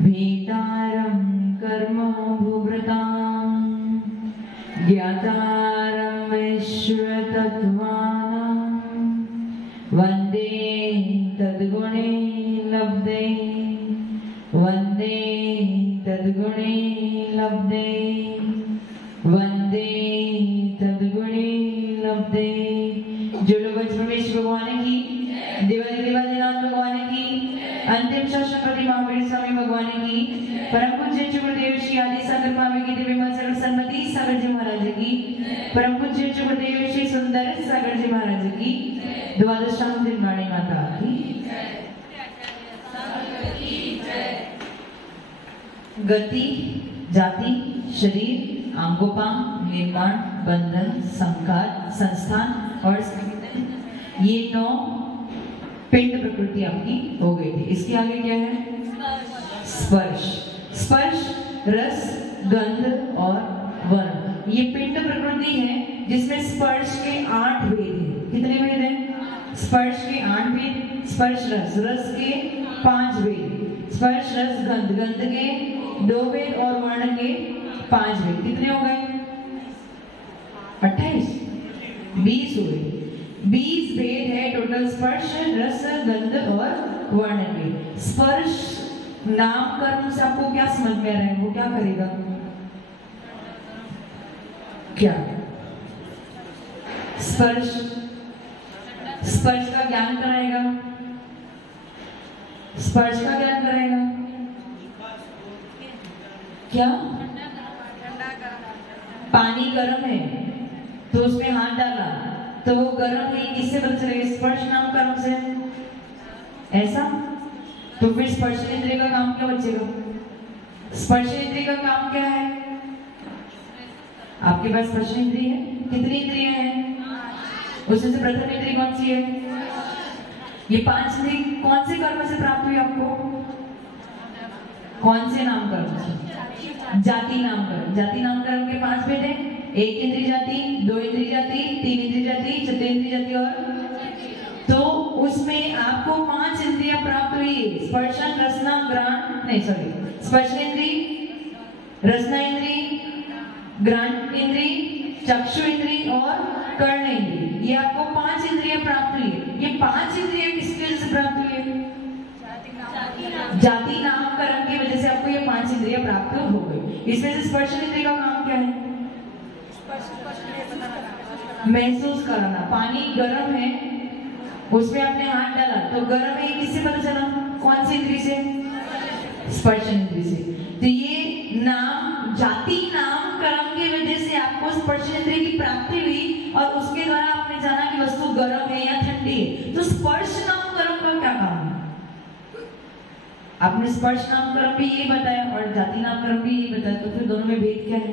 भीतारं कर्म भूभृतां ज्ञातारं विश्वतत्त्वानां वन्दे तद्गुणे लब्धे वन्दे तद्गुणे लब्धे वन्दे तद्गुणे लब्धे। जो लोग परमेश भगवान की देवादिदेवादिनाथ भगवान की अंतिम शाश्वती महावीर स्वामी भगवान की परम पूज्य गुरुदेव श्री आदि सागर स्वामी की दिव्य सर्व सन्मति सागर जी महाराज की परम पूज्य गुरुदेव श्री सुंदर सागर जी महाराज की द्वादशाम दिन वाणी माता की गति जाति शरीर आंगोपांग निर्माण बंधन संघात संस्थान और ये 9 पिंड प्रकृति आपकी हो गई थी। इसके आगे क्या है? स्पर्श। स्पर्श रस गंध और वर्ण, ये पिंड प्रकृति है जिसमें स्पर्श के 8 भेद हैं। कितने भेद हैं? स्पर्श के 8 भेद, स्पर्श रस, रस के 5 भेद, स्पर्श रस गंध, गंध के 2 भेद और वर्ण के 5 भेद। कितने हो गए? 28, 20 हुए। 20 भेद है टोटल स्पर्श रस गंध और वर्ण के। स्पर्श नाम कर्म से आपको क्या समझ में आ रहा है? वो क्या करेगा? क्या स्पर्श? स्पर्श का ज्ञान कराएगा। स्पर्श का ज्ञान कराएगा क्या? पानी गर्म है तो उसमें हाथ डाला तो वो गर्म नहीं, किससे पता चलेगा? स्पर्श नाम कर्म से। ऐसा तो फिर स्पर्श इंद्रिय का काम क्या बचेगा? स्पर्श इंद्रिय का काम क्या है? आपके पास स्पर्श इंद्रिय है। कितनी इंद्रियां हैं? उसमें से प्रथम इंद्रिय कौन सी है? ये 5 इंद्रिय कौन से कर्म से प्राप्त हुई आपको? कौन से नाम कर्म से? जाति नाम कर्म। जाति नाम कर्म के 5 भेद हैं। 1 इंद्रिय जाति, 2 इंद्रिय जाति, 3 इंद्रिय जाति, 4 इंद्रिय जाति और तो उसमें आपको 5 इंद्रियां प्राप्त हुई। स्पर्शन रसना घ्राण स्पर्शेंद्रिय, रसनेंद्रिय, घ्राण इंद्रिय, चक्षु इंद्रिय और कर्णेंद्रिय। ये आपको 5 इंद्रियां प्राप्त हुई है। ये 5 इंद्रियां किसकी वजह से प्राप्त हुई है? जाति नाम कर्म की वजह से आपको ये 5 इंद्रियां प्राप्त हो गई। इसमें से स्पर्श इंद्रिय का काम क्या है? महसूस करना। पानी गर्म है, उसमें आपने हाथ डाला तो गर्म है, किससे पता चला? कौन सी इंद्रिय से? स्पर्श इंद्रिय से। तो ये नाम जाति नाम कर्म की वजह से आपको स्पर्श इंद्रिय की प्राप्ति हुई और उसके द्वारा आपने जाना कि वस्तु गर्म है या ठंडी है। तो स्पर्श नाम कर्म का क्या काम है? आपने स्पर्श नाम कर्म भी ये बताया और जाति नाम कर्म भी ये बताया, तो फिर दोनों में भेद क्या है?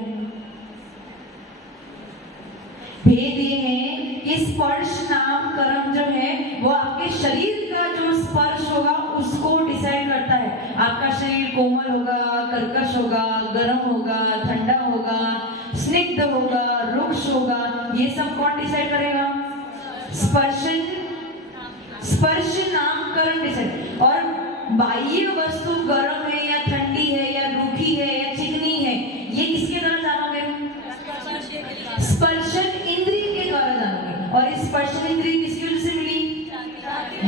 भेद ये है कि स्पर्श नाम कर्म जो है वो आपके शरीर का जो स्पर्श होगा उसको डिसाइड करता है। आपका शरीर कोमल होगा, कर्कश होगा, गर्म होगा, ठंडा होगा, स्निग्ध होगा, रुक्ष होगा, ये सब कौन डिसाइड करेगा? स्पर्श नाम कर्म डिसाइड। और बाह्य वस्तु गर्म है या ठंडी है या रूखी है या चिकनी है, ये किसके द्वारा जानोगे? स्पर्शन इंद्रिय के द्वारा जानोगे। और इस स्पर्शन इंद्रिय किसकी वजह से मिली?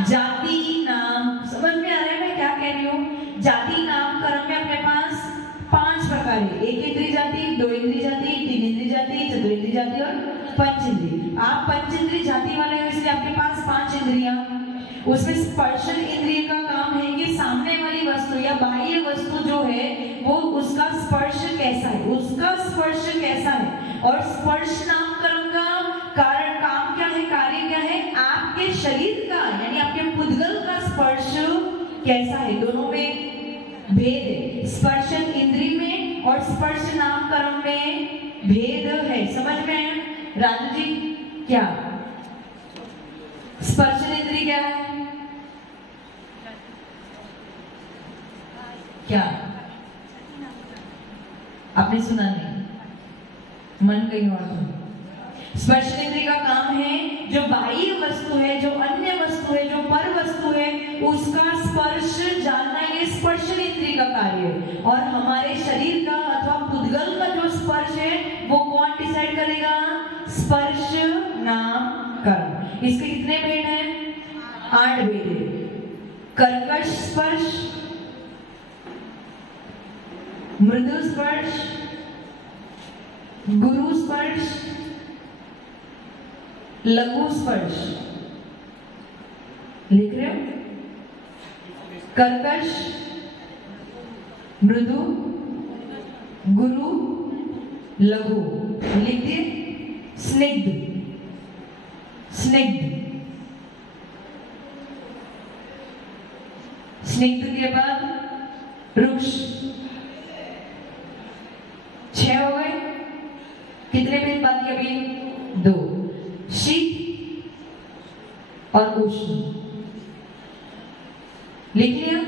जाति नाम। समझ में आ रहा है मैं क्या कह रही हूँ? जाति नाम कर्म में अपने पास 5 प्रकार है। 1 इंद्रिय जाति, 2 इंद्रिय जाति, 3 इंद्रिय जाति, 4 इंद्रिय जाति और 5 इंद्रिय। आप 5 इंद्रिय जाति वाले हो इसलिए आपके पास 5 इंद्रियां। उसमें स्पर्शन इंद्रिय का काम है कि सामने वाली वस्तु या बाह्य वस्तु जो है वो उसका स्पर्श कैसा है, उसका स्पर्श कैसा है। और स्पर्श नाम कर्म का कारण काम क्या है, कार्य क्या है? आपके शरीर का यानी आपके पुद्गल का स्पर्श कैसा है। दोनों में भेद है। स्पर्शन इंद्रिय में और स्पर्श नाम कर्म में भेद है। समझ में आया राजू जी? क्या स्पर्शन इंद्रिय क्या है? क्या आपने सुना नहीं? मन कहीं और था। स्पर्श इंद्रिय का काम है जो बाह्य वस्तु है, जो अन्य वस्तु है, जो पर वस्तु है, उसका स्पर्श जानना, ये स्पर्शन इंद्रिय का कार्य है। और हमारे शरीर का अथवा पुद्गल का जो स्पर्श है वो कौन डिसाइड करेगा? स्पर्श नाम कर्म। इसके कितने भेद हैं? 8 भेद है। कर्कश स्पर्श, मृदु स्पर्श, गुरु स्पर्श, लघु स्पर्श। लिख रहे हो? कर्कश, मृदु, गुरु, लघु। लिख दिए? स्निग्ध, स्निग्ध, स्निग्ध के बाद रुक्ष। 6 हो गए। कितने भेद बाकी अभी? 2। शीत और उष्ण। लिख लिया?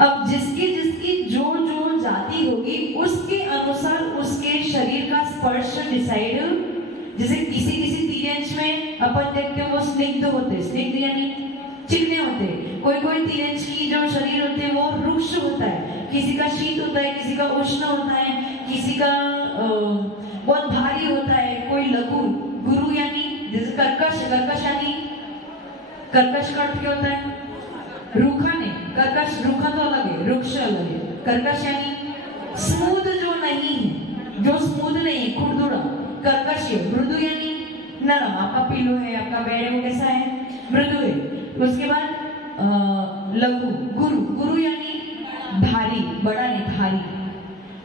अब जिसकी जिसकी जो जो जाति होगी उसके अनुसार उसके शरीर का स्पर्श डिसाइड। जैसे किसी किसी तीर्यंश में अपन देखते हैं वो स्निग्ध होते, स्निग्ध यानी चिकने होते। कोई कोई तीर्यंश की जो शरीर होते हैं वो रुक्ष होता है, किसी का शीत होता है, किसी का उष्ण होता है, किसी का बहुत भारी होता है, कोई लघु। गुरु यानी जैसे कर्कश, कर्कश यानी कर्कश का अर्थ क्या होता है? रूखा नहीं, कर्कश रूखा तो अलग है, रुक्ष अलग है। कर्कश यानी स्मूथ जो नहीं है, जो स्मूथ नहीं है, खुरदुरा, कर्कश है। मृदु यानी नरम, आपका पिलो है, आपका बेड है, वो कैसा है? मृदु है। उसके बाद लघु, गुरु, गुरु यानी भारी, बड़ा नहीं, भारी।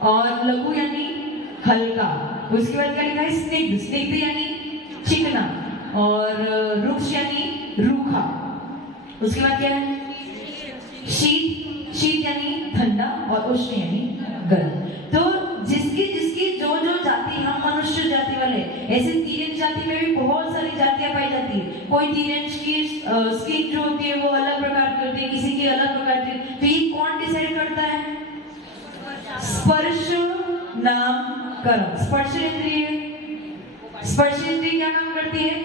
और लघु यानी हल्का। उसके बाद क्या लिखा है? स्निग्ध, स्निग्ध यानी चिकना। और रुक्ष यानी रूखा। उसके बाद क्या है? शीत, शीत यानी ठंडा। और उष्ण यानी गर्म। तो जिसकी जिसकी जो जो जाति, हम मनुष्य जाति वाले, ऐसे तीर्यंश जाति में भी बहुत सारी जातियां पाई जाती है। कोई तीर्यंश की स्किन जो होती है वो अलग प्रकार की होती है, किसी की अलग प्रकार की। तो ये कौन डिसाइड करता है? स्पर्श नाम कर्म। स्पर्श इंद्रिय, स्पर्श इंद्रिय क्या काम करती है?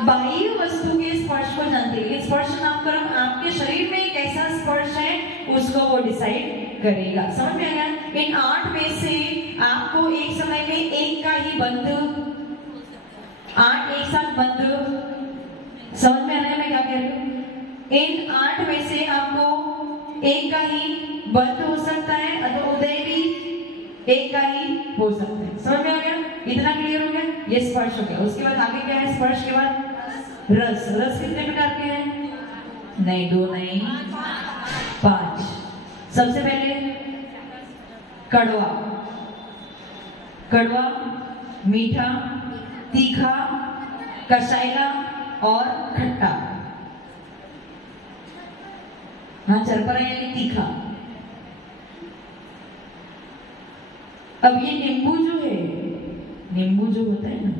बाह्य वस्तु के स्पर्श को जानती है। स्पर्श नाम कर्म आपके शरीर में कैसा स्पर्श है उसको वो डिसाइड करेगा। समझ में आया? इन 8 में से आपको एक समय में एक का ही बंद, 8 एक साथ बंद। समझ में आ रहा है मैं क्या कह रही हूँ? इन 8 में से आपको एक का ही बंद हो सकता है, अथवा उदय भी एक का ही हो सकता है। समझ में आ गया? इतना क्लियर हो गया? ये स्पर्श हो गया। उसके बाद आगे क्या है? स्पर्श के बाद रस। रस कितने प्रकार के हैं? नहीं, 2 नहीं, 5। सबसे पहले कड़वा, कड़वा, मीठा, तीखा, कसाईला और खट्टा। हाँ, चरपरा यानी तीखा। अब ये नींबू जो है, नींबू जो होता है ना,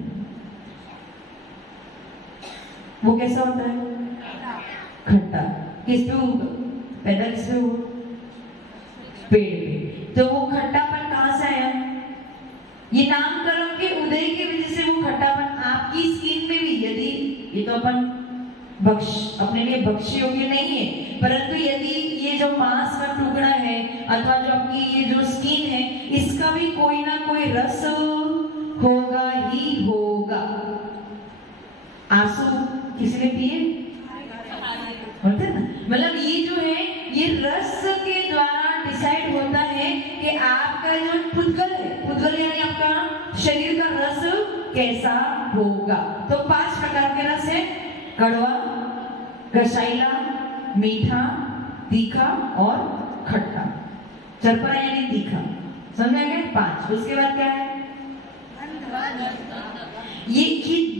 वो कैसा होता है? खट्टा। किस पे होगा? पैदा किस पे होगा? पेड़ पे। तो वो खट्टापन कहाँ से आया? ये नामकरण के उदय की वजह से वो खट्टापन आपकी स्किन में भी, यदि ये तो अपन अपने लिए भक्ष्य योग्य नहीं है, परंतु यदि ये जो मांस का टुकड़ा है अथवा जो आपकी ये जो स्किन है, इसका भी कोई ना कोई रस होगा ही होगा। आंसू किसी ने पिए होते ना? मतलब ये जो है ये रस के द्वारा डिसाइड होता है कि आपका जो पुद्गल है, पुद्गल यानी आपका शरीर का रस कैसा होगा। तो 5 प्रकार के रस है: कड़वा, कसाईला, मीठा, तीखा और खट्टा। चरपरा यानी तीखा। समझ में आ गया? 5। उसके बाद क्या है? ये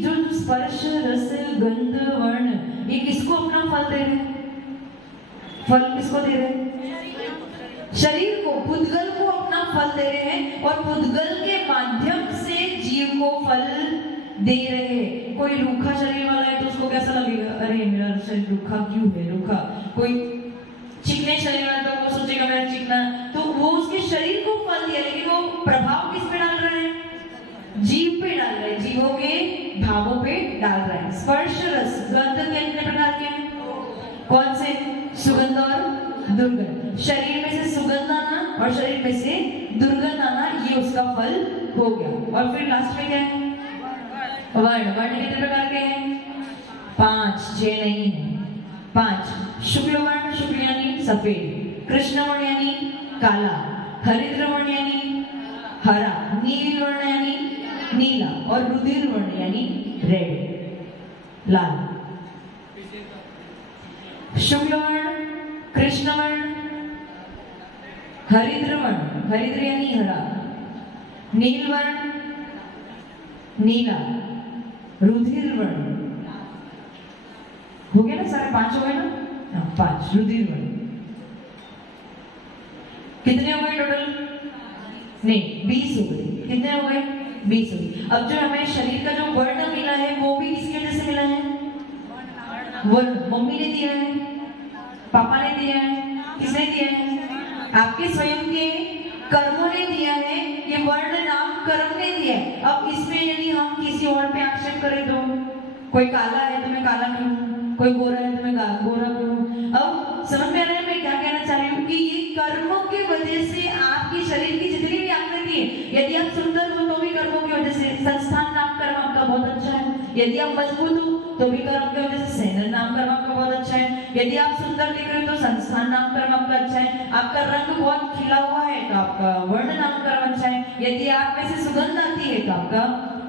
जो स्पर्श, रस, गंध, वर्ण, ये किसको अपना फल दे रहे हैं? फल किसको दे रहे हैं? शरीर को, पुद्गल को अपना फल दे रहे हैं और पुद्गल के माध्यम से जीव को फल दे रहे हैं। कोई रूखा शरीर वाला है तो उसको कैसा लगेगा? अरे मेरा शरीर रूखा क्यों है? रूखा। कोई चिकने शरीर वाला तो वो सोचेगा मेरा चिकना। तो वो उसके शरीर को फल दिया, लेकिन वो प्रभाव किस पे डाल रहे हैं? जीव पे डाल रहे हैं, जीवों के भावों पे डाल रहे हैं। स्पर्श, रस, गंध कितने प्रकार के हैं? कौन से? सुगंध और दुर्गंध। शरीर में से सुगंध आना और शरीर में से दुर्गंध आना, ये उसका फल हो गया। और फिर लास्ट में क्या है? वर्ण। वर्ण कितने प्रकार के हैं? 5, 6 नहीं है, 5। शुक्ल वर्ण, शुक्ल यानी सफेद, कृष्ण वर्ण यानी काला, हरिद्र वर्ण यानी हरा, नील वर्ण यानी नीला और रुधिर वर्ण यानी रेड, लाल। शुक्ल वर्ण, कृष्ण वर्ण, हरिद्र वर्ण, हरिद्र यानी हरा, नील वर्ण नीला, रुधिर वर्ण। हो गया ना सारे 5 हो गए ना? 5 रुधिर वर्ण। कितने हो गए टोटल? नहीं 20 हो गए। कितने हो गए? 20 हो गए। अब जो हमें शरीर का जो वर्ण मिला है वो भी किसके वजह से मिला है? वर्ण। मम्मी ने दिया है, पापा ने दिया है, किसने दिया है? आपके स्वयं के कर्मों ने दिया है। ये वर्ण नाम कर्म ने दिया है। अब इसमें यदि हम किसी और पे आक्षेप करें तो कोई काला है तो मैं काला क्यों, कोई गोरा है तो मैं गोरा क्यों? अब समझ में आ रहा है मैं क्या कहना चाह रही हूँ कि ये कर्मों की वजह से आपकी शरीर की जितनी भी आकृति है, यदि आप सुंदर हो तो भी कर्मों की वजह से। संस्थान नाम कर्म आपका बहुत अच्छा है। यदि आप मजबूत हो तो भी कर्म की वजह से। सेनर नाम कर्म आपका बहुत अच्छा है। यदि आप सुंदर दिख रहे हो तो संस्थान नाम कर्म आपका अच्छा है। आपका रंग बहुत खिला हुआ है तो आपका वर्ण नाम कर्म अच्छा है। यदि आप में से सुगंध आती है तो आपका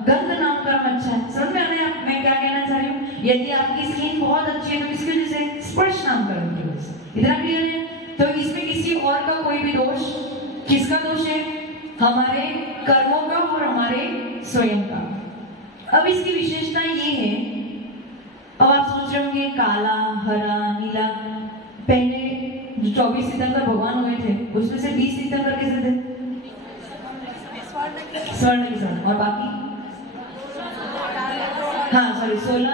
गंध नाम कर्म अच्छा है। समझ में आ रहा है मैं क्या कहना चाह रही हूँ? यदि आपकी स्किन बहुत अच्छी है तो किसकी वजह से? स्पर्श नाम कर्म की वजह से। इतना क्लियर है? तो इसमें किसी और का कोई भी दोष, किसका दोष है? हमारे कर्मों का और हमारे स्वयं का। अब इसकी विशेषता ये है, अब आप सोच रहे होंगे काला, हरा, नीला। पहले जो 24 तीर्थंकर भगवान हुए थे उसमें से 20 तीर्थंकर कैसे थे? स्वर्ण के साथ। और बाकी हाँ सॉरी 16।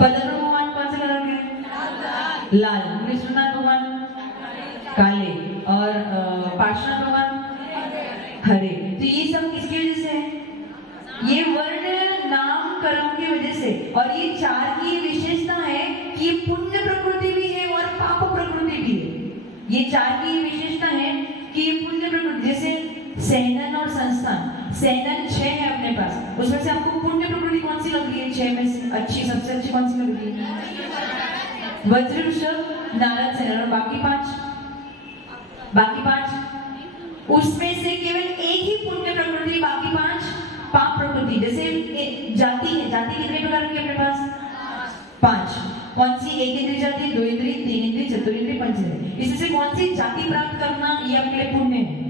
पद्म भगवान कौन से कलर के? लाल। विष्णुनाथ भगवान काले और पार्श्वनाथ भगवान हरे। तो ये सब किसकी वजह से है? ये वर्ण नाम कर्म की वजह से। और ये 4 की विशेषता है कि पुण्य प्रकृति भी है और पाप प्रकृति भी है। ये 4 की विशेषता है कि ये पुण्य प्रकृति, जैसे सेनन और संस्थान। सेनन 6 है अपने पास, उसमें से आपको पुण्य प्रकृति कौन सी लग रही है? 6 में से अच्छी, सबसे अच्छी कौन सी लग रही है? वज्र, वृषभ, नारद, सेनन। और बाकी 5 उसमें से केवल एक ही पुण्य प्रकृति, बाकी 5 पाप प्रकृति। जैसे जाति है, जाति कितने प्रकार की अपने पास? 5। कौन सी? 1 इंद्रिय जाति, 2 इंद्रिय, 3 इंद्रिय, चतुर्इंद्रिय, पंचेंद्रिय। इसमें से कौन सी जाति प्राप्त करना ये आपके लिए पुण्य है?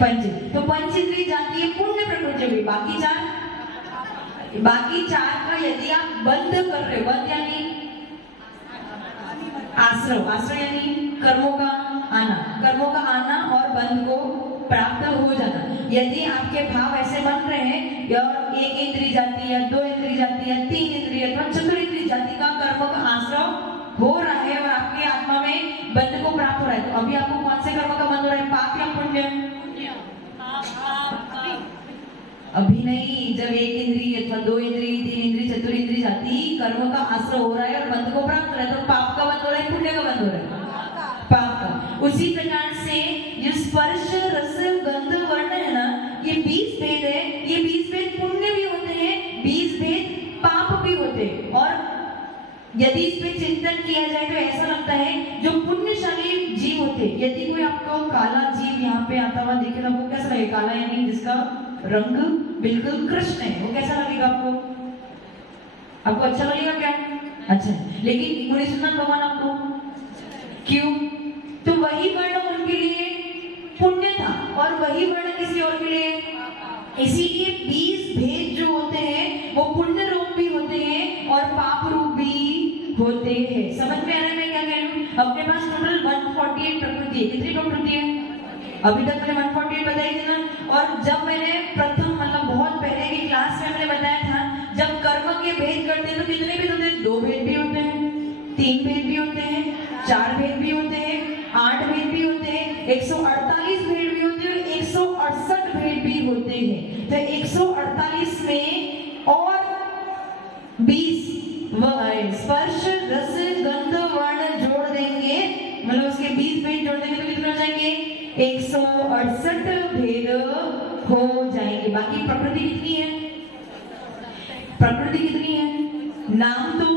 पंच। तो पंच इंद्रिय जाति ये पुण्य प्रकृति होगी। बाकी 4 का यदि आप बंद कर रहे हो, बंद यानी आश्रव, आश्रव यानी कर्मों का आना और बंध को प्राप्त हो जाना। यदि आपके भाव ऐसे बन रहे हैं या 1 इंद्रिय जाति या 2 इंद्रिय जाति या 3 इंद्रिय अथवा चतुर्इंद्रिय जाति का कर्म का आश्रव हो रहा है और आपके आत्मा में बंध को प्राप्त हो रहा है, तो अभी आपको कौन से कर्म का बंध हो रहा है? पाप या पुण्य? अभी नहीं। जब 1 इंद्रिय अथवा 2 इंद्रिय, 3 इंद्रिय, चतुर्इंद्रिय जाति कर्म का आश्रय हो रहा है और बंध को प्राप्त हो रहा है, तो पाप का बंध हो रहा है, पुण्य का बंध हो रहा है? पाप का। उसी प्रकार से जो स्पर्श, रस, गंध, वर्ण है ना, ये 20 भेद है। ये 20 भेद पुण्य भी होते हैं, 20 भेद पाप भी होते हैं। और यदि इस पे चिंतन किया जाए तो ऐसा लगता है जो पुण्यशाली जीव होते, यदि कोई आपको काला जीव यहाँ पे आता हुआ दिखे तो आपको कैसा लगेगा? काला यानी जिसका रंग बिल्कुल कृष्ण है, वो कैसा लगेगा आपको? आपको अच्छा लगेगा क्या? अच्छा। लेकिन मुनीश्वरनाथ भगवान आपको क्यों? तो वही वर्ण उनके लिए पुण्य था और वही वर्ण किसी और के लिए। इसीलिए 20 भेद जो होते हैं वो पुण्य रूप भी होते हैं और पाप रूप भी होते हैं। समझ में आ रहा है मैं क्या कह रही हूँ? अपने पास टोटल 148 प्रकृति है। कितनी प्रकृति है? अभी तक मैंने 148 बताई थी ना। और जब मैंने प्रथम मतलब बहुत पहले की क्लास में मैंने बताया था, जब कर्म के भेद करते हैं तो कितने भेद होते हैं? 2 भेद भी होते हैं, 3 भेद भी होते हैं, 4 भेद भी होते हैं, 8 भेद भी होते हैं, 148 भेद भी होते हैं, 168 भेद भी होते हैं। तो 148 में और 20 स्पर्श, रस, गंध, वर्ण जोड़ देंगे, उसके 20 भेद जोड़ देंगे तो कितने हो जाएंगे? 168 भेद हो जाएंगे। बाकी प्रकृति कितनी है? प्रकृति कितनी है? नाम तो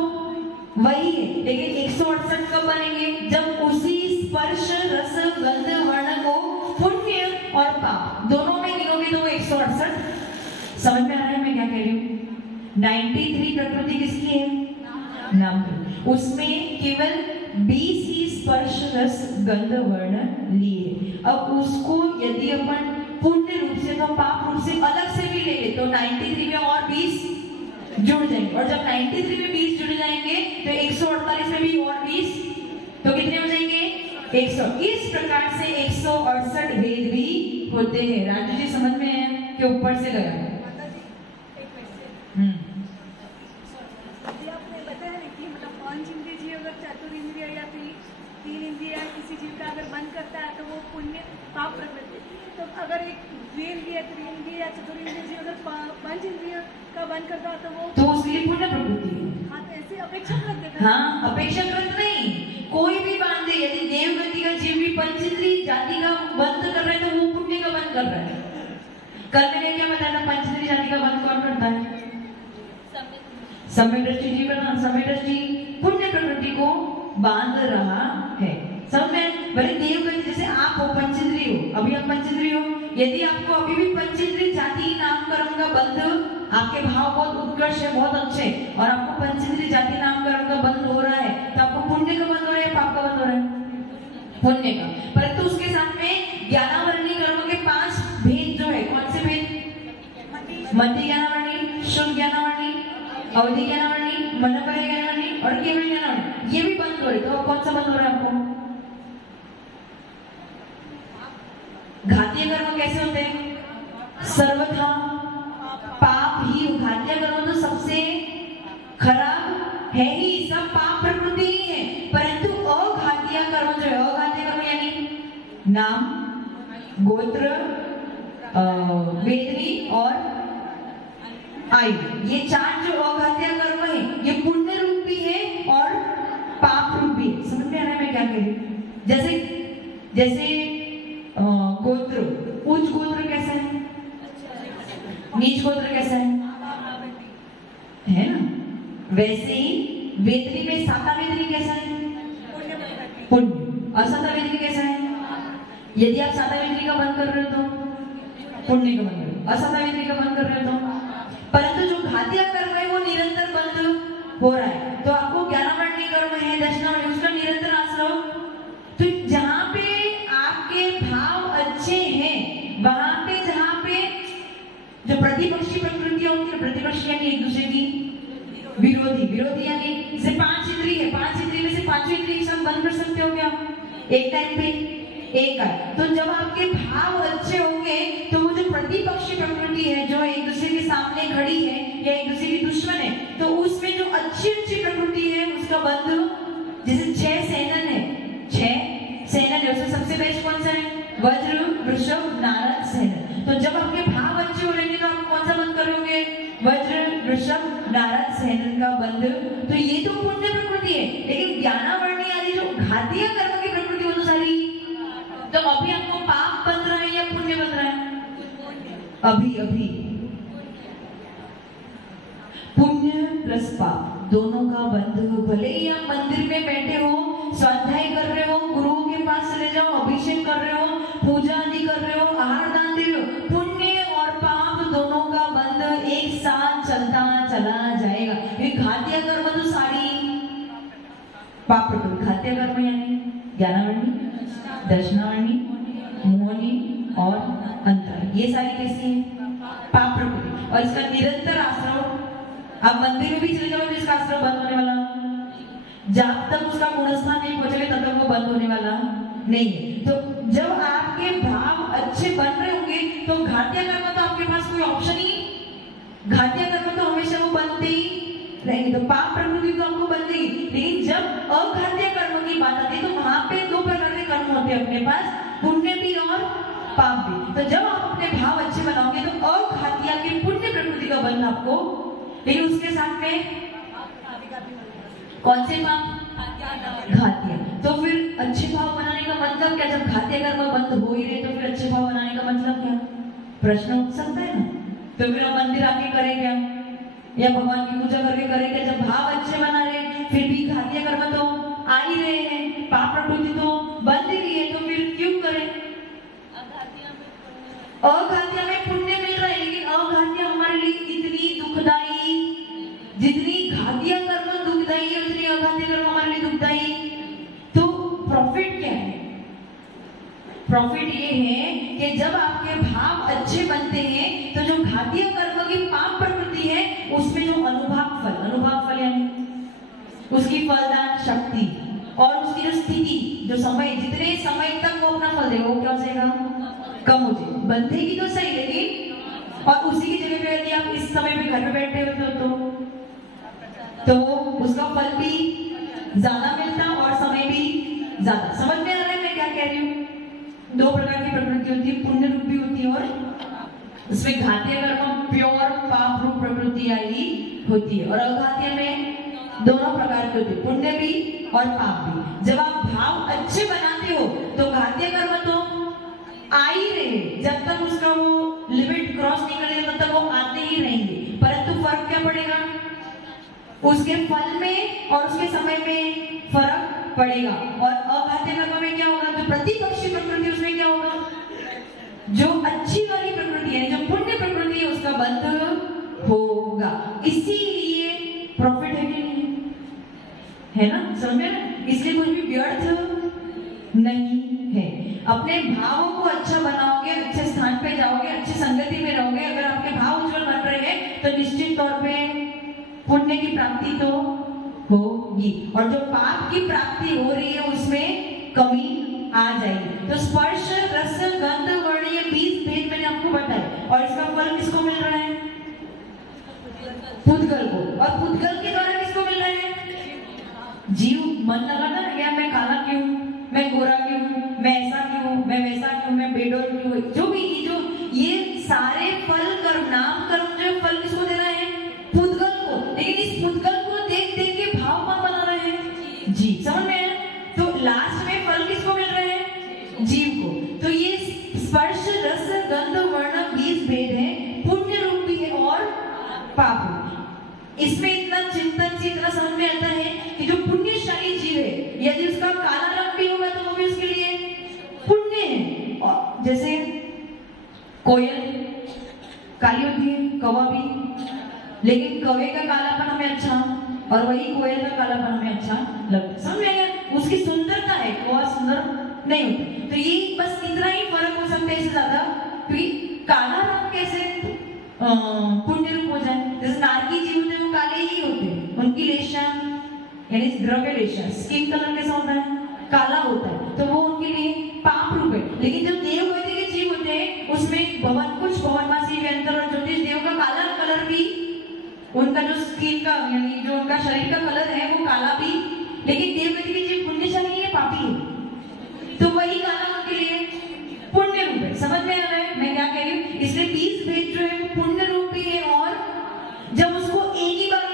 वही है, लेकिन 168 कब बनेंगे? जब उसी स्पर्श रस गंध वर्ण को पुण्य और पाप दोनों में गिनोगे तो 168। समझ में आ रहा है मैं क्या कह रही हूँ? 93 प्रकृति किसकी है? नाम की। उसमें केवल 20 ही स्पर्श रस गंध वर्ण लिए। अब उसको यदि अपन पुण्य रूप से तो पाप रूप से अलग से भी ले ले तो 93 में और 20 जुड़ जाएंगे, और जब 93 में 20 जुड़ जाएंगे तो 148 में भी और 20 तो कितने हो जाएंगे? 100। इस प्रकार से 168 भेद भी होते हैं। राजू जी समझ में है कि ऊपर से गया? आपने बताया कि मतलब 5 इंद्रिय जीव अगर चतुर्इंद्रिय या 3 इंद्रिय किसी जीव का अगर बंद करता है तो वो पुण्य पाप प्रवृत्ति। तो अगर एक द्विइंद्रिय त्रिइंद्रिय या चतुर्इंद्रिय जीव अगर 5 इंद्रिय का बंद करता है तो उसके लिए पुण्य प्रवृत्ति है। हाँ, तो ऐसे अपेक्षाकृत देखा। हाँ, अपेक्षाकृत नहीं, कोई भी बांधे। यदि देवगति का जीव भी पंचेंद्रिय जाति का बंद कर रहा है तो वो पुण्य का बंद कर रहा है। कल मैंने क्या बताया था? पंचेंद्रिय जाति का बंद कौन करता है? सम्यक दृष्टि जीव का। सम्यक दृष्टि पुण्य प्रकृति को बांध रहा है। समझ में? भले देवगति जैसे आप हो, पंचेंद्रिय हो, अभी आप पंचेंद्रिय हो, यदि आपको अभी भी पंचेंद्रिय जाति नाम कर्म का बंध, आपके भाव बहुत उत्कर्ष है, बहुत अच्छे, और आपको पंचेंद्रिय जाति नाम कर्म का बंध हो रहा है, तो आपको पुण्य का बंध हो रहा है, पाप का बंध हो रहा है? पुण्य का। परंतु उसके साथ में ज्ञानावरणी कर्म के 5 भेद जो है, कौन से भेद? मध्य ज्ञानावरणी, शुद्ध ज्ञानावरणी, अवधि ज्ञानावरणी, मनोपरि ज्ञानावरणी और केवल ज्ञानावरणी, ये भी बंद हो रहे। तो कौन सा बंद हो रहा है आपको? घातीय कर्म कैसे होते हैं? सर्वथा पाप ही। घातीय कर्म तो सबसे खराब है ही, सब पाप प्रकृति ही है। परंतु अघातीय कर्म जो है, अघातीय कर्म यानी नाम, गोत्र, वेदनी और आयु, ये 4 जो अघातीय कर्म है ये पुण्य रूप भी है और पाप रूप भी है। समझ में आ रहा है मैं क्या कह रही हूँ? जैसे गोत्र, उच्च गोत्र कैसा है? नीच गोत्र कैसा है ना? वैसे ही वेदनी में साता वेदनी कैसा है? पुण्य। असता वेदनी कैसा है? यदि आप साता वेदनी का बंद कर रहे हो तो पुण्य का बंद करो, असता वेदनी का बंद कर रहे हो तो। परंतु जो घातीय कर्म है वो निरंतर बंद हो रहा है। तो आपको ज्ञानावरणी कर्म है, दशनावरणी, उसका निरंतर आश्रय। तो जहां पे आपके भाव अच्छे हैं, वहां पे जहां पे जो प्रतिपक्षी प्रकृतियां होती है, प्रतिपक्षी यानी एक दूसरे की विरोधी, विरोधी यानी जैसे 5 इंद्रिय है, 5 इंद्रिय में से 5 इंद्रिय सब बंद कर सकते हो क्या? एक टाइम पे एक है। तो जब आपके भाव अच्छे होंगे तो वो जो प्रतिपक्षी प्रकृति है, जो एक दूसरे के सामने खड़ी है या एक दूसरे की दुश्मन है, तो उसमें जो अच्छी अच्छी प्रकृति है उसका बंध, जैसे 6 सेनन है, 6 सेनन है, उसमें सबसे बेस्ट कौन सा है? वज्र, वृषभ, नारद, सेनन। तो जब आपके भाव अच्छे हो रहेंगे तो आप कौन सा बंद करोगे? वज्र, वृषभ, नारद, सेनन का बंध। तो ये तो पुण्य प्रकृति है। लेकिन ज्ञानावरणी आदि जो घातीय कर्म की प्रकृति वो तो सारी, तो अभी आपको पाप बन रहा है या पुण्य बन रहा है? अभी पुण्य प्लस पाप दोनों का बंध। भले ही आप मंदिर में बैठे हो, स्वाध्याय कर रहे हो, गुरुओं के पास चले जाओ, अभिषेक कर रहे हो, पूजा आदि कर रहे हो, आहार दान दे रहे हो, पुण्य और पाप दोनों का बंध एक साथ चलता चला जाएगा। ये घातीय कर्म तो सारी पाप प्रकृति। घातीय कर्म यानी ज्ञानावरणी, दशनावरणी, मोहनी और अंतर, ये सारी कैसी है? पाप प्रकृति। और इसका निरंतर आश्रय, आप मंदिर में भी चले जाओ तो इसका आश्रय बंद होने वाला, जब तक उसका गुणस्थान नहीं पहुंचेगा तब तक वो बंद होने वाला नहीं है। तो जब आपके भाव अच्छे बन रहे होंगे तो घातीय कर्म तो आपके पास कोई ऑप्शन ही, घातीय कर्म तो हमेशा वो बनते ही रहेंगे। तो पाप प्रकृति तो आपको बंदेगी। लेकिन जब अघातीय कर्म की बात आती है तो वहां पे 2 प्रकार के कर्म होते हैं अपने पास, पुण्य भी और पाप भी। तो जब आप अपने भाव अच्छे बनाओगे तो अघातीय के पुण्य प्रकृति का बंध आपको, लेकिन उसके साथ में कौन से पाप? घातीय। तो तो फिर अच्छे भाव बनाने का मतलब क्या? जब घातीय कर्म बंद हो ही रहे तो फिर अच्छे भाव बनाने का मतलब क्या? प्रश्न उठ सकता है ना। तो फिर हम मंदिर आके करें क्या, या भगवान की पूजा करके करें क्या? जब भाव अच्छे बना रहे फिर भी घातीय कर्म तो आ ही रहे हैं, पाप प्रवृत्ति तो बंद ही रही है, तो फिर क्यों करें? अघातीय में पुण्य मिल रहा है, लेकिन अघातीय हमारे लिए इतनी दुखदाई, जितनी घातीय कर्म दुखदाई है उतनी अघातीय कर्म हमारे लिए दुखदाई। तो प्रॉफिट क्या है? प्रॉफिट ये है कि जब आपके भाव अच्छे बनते हैं तो जो घातीय कर्म की पाप प्रवृत्ति है उसमें जो अनुभाग फल यानी उसकी फलदान शक्ति और उसकी जो स्थिति, जो समय, जितने समय तक वो अपना फल देगा वो क्या हो जाएगा? कम हो जाएगा। बंधेगी तो सही, लेकिन और उसी की जगह पे यदि आप इस समय पे घर में बैठे होते हो तो उसका फल भी ज्यादा मिलता और समय भी ज्यादा। समझ में आ रहा है मैं क्या कह रही हूँ? दो प्रकार की प्रवृत्ति होती है, पुण्य रूप भी होती है और उसमें घातीय कर्म प्योर पाप रूप प्रवृत्ति आई होती है। और अघातीय में दोनों प्रकार के होते हैं, पुण्य भी और पाप भी। जब आप भाव अच्छे बनाते हो तो घातीय कर्म तो आ ही रहे, जब तक उसका वो लिमिट क्रॉस नहीं करेगा तब तक वो आते ही रहेंगे, परंतु फर्क क्या पड़ेगा? उसके फल में और उसके समय में फर्क पड़ेगा। और अघातीय कर्म में क्या होगा? जो प्रतिपक्षी प्रकृति उसमें क्या होगा? जो अच्छी वाली प्रकृति है, जो पुण्य प्रकृति है उसका बंध होगा। इसीलिए प्रॉफिट है कि नहीं है ना? समझ में? इसलिए कुछ भी व्यर्थ नहीं है। अपने भावों को अच्छा बनाओगे, अच्छे स्थान पे जाओगे, अच्छी संगति में रहोगे, अगर आपके भाव उज्जवल बन रहे हैं तो निश्चित तौर पे पुण्य की प्राप्ति तो होगी और जो पाप की प्राप्ति हो रही है उसमें कमी आ जाएगी। तो स्पर्श रस गंध वर्ण ये 20 भेद मैंने आपको बताए और इसका फल किसको मिल रहा है? पुद्गल को। और पुद्गल के द्वारा किसको मिल रहा है? जीव मन लगाता ना, क्या मैं काला क्यों, मैं गोरा क्यों, मैं ऐसा क्यों, मैं वैसा क्यों, मैं बेडोल क्यों, जो भी ये सारे फल कर्म नाम कर्म जो फल किसको दे रहा है? पुद्गल को। लेकिन इस पुद्गल को देख देख के भाव कौन बना रहे हैं? जीव। समझ में आया? तो लास्ट में फल किसको मिल रहे हैं? जीव को। तो ये स्पर्श रस गंध वर्ण 20 भेद है, पुण्य रूप भी है और पाप रूप। इसमें इतना चिंतन से इतना समझ में आता है कि जो पुण्यशाली जीव है यदि उसका काला रंग भी होगा तो वो भी उसके लिए पुण्य है। और जैसे कोयल काली होती है, कौवा भी, लेकिन कौवे का कालापन हमें अच्छा और वही कोयल का कालापन हमें अच्छा लगता। समझ में आया? उसकी सुंदरता है, कौवा सुंदर नहीं होता। तो ये बस इतना ही फर्क हो सकता है, इससे ज्यादा क्योंकि काला रंग कैसे पुण्य रूप हो जाए? जैसे नारकी जीव होते हैं वो काले ही होते हैं, उनकी लेशन यानी द्रव्य लेशन स्किन कलर कैसा होता है? काला होता है, तो वो उनके लिए पाप रूप है। लेकिन जो देवगति के जीव होते हैं उसमें कुछ भवनवासी व्यंतर और ज्योतिष देव का काला कलर भी, उनका जो स्किन का यानी जो उनका शरीर का कलर है वो काला भी, लेकिन देवगति के जीव पुण्यशाली है, पापी है, तो वही काला उनके लिए पुण्य रूप है। समझ में आ रहा है मैं क्या कह रही हूँ? इसलिए 20 भेद जो है वो पुण्य रूप भी है और जब उसको एक ही बार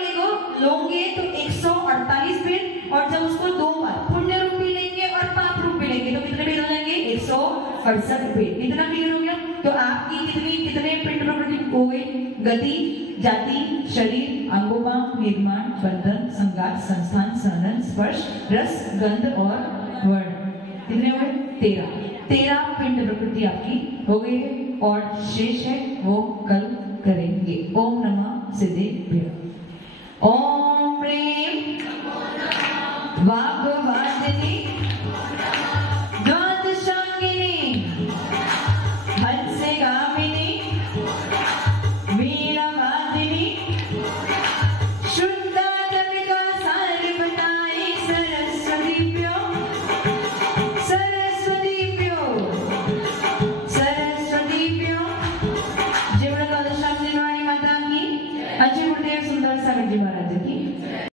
लोगे तो 148 भेद और जब उसको 2 बार पुण्य रूप भी लेंगे और पाप रूप भी लेंगे तो कितने भेद हो जाएंगे? 168 भेद। इतना क्लियर हो गया? तो आपकी कितने पिंड प्रकृति हो गई? गति, जाति, शरीर, अंगों, निर्माण, बंधन, संघात, संस्थान, संधन, स्पर्श, रस, गंध और वर्ण। कितने हो गए? 13 पिंड प्रकृति आपकी हो गई है और शेष है वो कल करेंगे। ओम नमः सिद्धेभ्यः। ओम प्रेम वाह।